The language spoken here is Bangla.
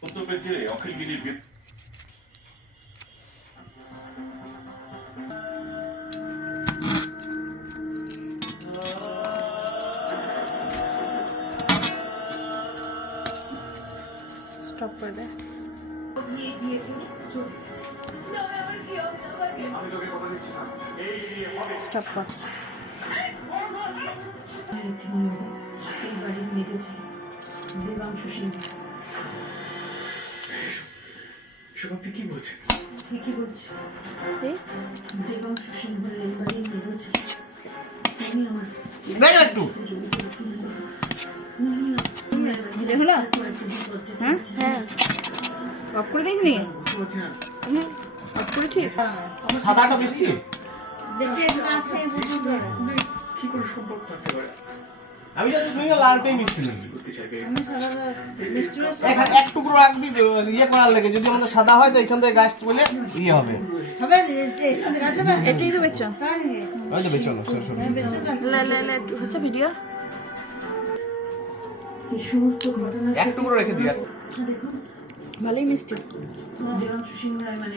কর্তব্যের জেরে অখিলগিরির স্টপ করে দে। স্টপ কর। এই বাড়ির মেজেছে দেবাংশু সিংহ। সব আপনি কি বলছেন? ঠিকই বলছি, এই দেবাংশু সিংহের এই বাড়ির মেজেছে। উনি আমার একটু দেখো না। হ্যাঁ হ্যাঁ অফ করে দিস নি? অফ করেছিস? সাদাটা মিষ্টি দেখে না খেয়ে বুঝতে ধরে। কি করে সম্পর্ক থাকতে পারে? আমি জানি তুমি লালটাই মিষ্টি লাগবে। আমি সাদা মিষ্টি এখানে এক টুকরো রাখবি ইয়ে করার লাগে, যদি আমাদের সাদা হয় তো এখান থেকে গাছ তুলে ইয়ে হবে। হবে গাছে বা এটাই তো বেচো। ওই যে বেচো না সর সর। লে লে লে হচ্ছে ভিডিও। এই সমস্ত ঘটনা এক টুকরো রেখে দিই। দেখুন ভালোই মিষ্টি। দেবাংশু সিংহ মানে